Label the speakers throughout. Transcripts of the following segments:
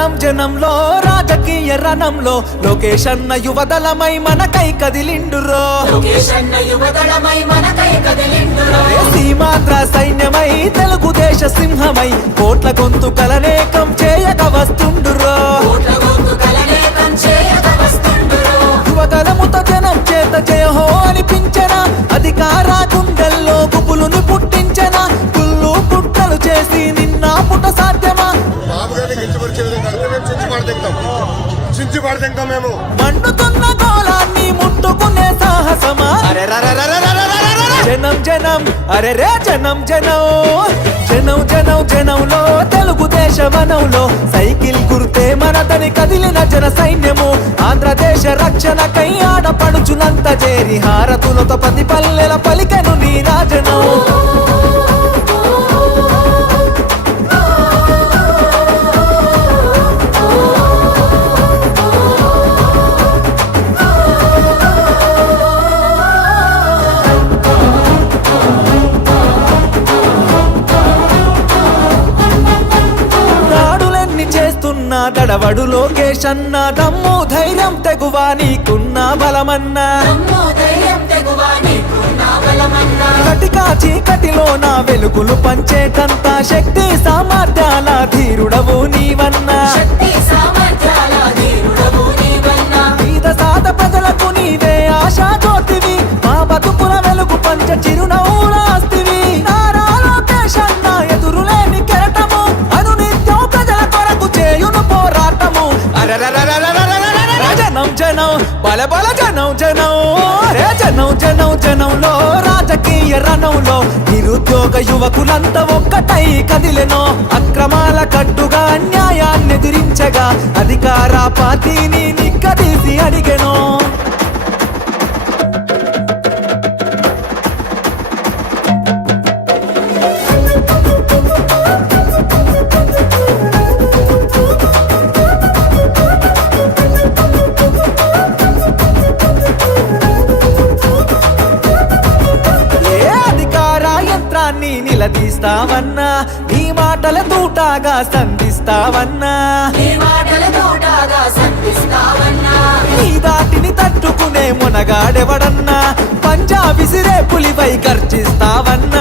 Speaker 1: జనం జనంలో రాజకీయ రణంలో. లోకేష్ అన్న యువదలమై
Speaker 2: యువదళమై మనకై కదిలిండురో.
Speaker 1: సీమాంధ్ర సైన్యమై తెలుగుదేశ సింహమై. కోట్ల గొంతు కలనేకం
Speaker 3: చించి పడదింటాం మేము.
Speaker 1: మండుతున్న గోళాన్ని ముట్టుకునే సాహసమా? జనం జనం అరే రే జనం జనం. జనం జనం జనంలో తెలుగుదేశ వనంలో సైకిల్ గుర్తే మనదని కదిలిన జన సైన్యము. ఆంధ్రదేశ రక్షణకై ఆడపడుచులంత చేరి హారతులతో పది పల్లెల పలికెను నీ రాజనం. దడవడు లోకేష్ అన్న. దమ్ము ధైర్యం తెగువా నీకున్న బలమన్నా.
Speaker 2: నమ్మో ధైర్యం తెగువా నీకున్న బలమన్నా.
Speaker 1: కటికా చీకటిలో నా వెలుగులు పంచేటంత శక్తి సామర్థ్యాల ధీరుడవు నీవన్నా. జనం జనం బల బల జనం జనం. రే జనం జనం జనంలో రాజకీయ రణంలో నిరుద్యోగ యువకులంతా ఒక్కటై కదిలెనో. అక్రమాల కట్టుగా అన్యాయాన్ని ఎదిరించగా అధికార పార్టీని నిక్కదీసి అడిగెనో. పోరాటాన్ని నిలదీస్తావన్నా నీ మాటల తూటాగా సంధిస్తావన్నా
Speaker 2: నీ
Speaker 1: దాటిని తట్టుకునే మునగాడెవడన్నా పంజాబిసిరే పులిపై ఖర్చిస్తావన్నా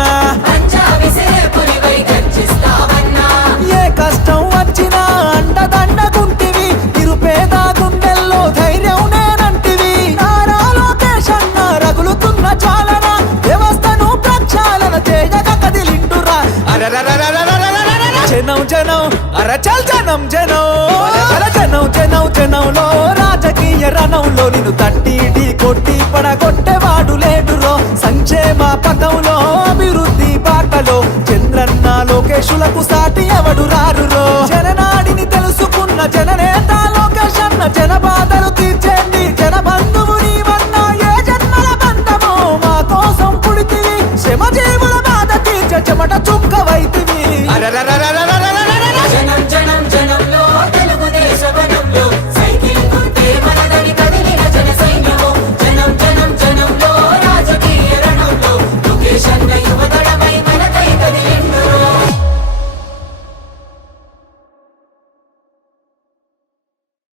Speaker 2: జనౌ జనౌ అర చల్
Speaker 1: జనం జనౌ. అర జనౌ జనౌ జనంలో రాజకీయ రణంలో నిన్ను తట్టి కొట్టి పడగొట్టేవాడు లేడురో. సంక్షేమ పథంలో అభివృద్ధి పాటలో చంద్రన్న లోకేశులకు సాటి ఎవడు రారురో. జననాడిని తెలుసుకున్న జననేత లోకేష్ అన్న జన బాధలు తీర్చేండి జన బంధువు నీవన్న ఏ జన్మల బంధము మా కోసం పుడితివి. శ్రమ జీవుల బాధ తీర్చ చెమట చుక్క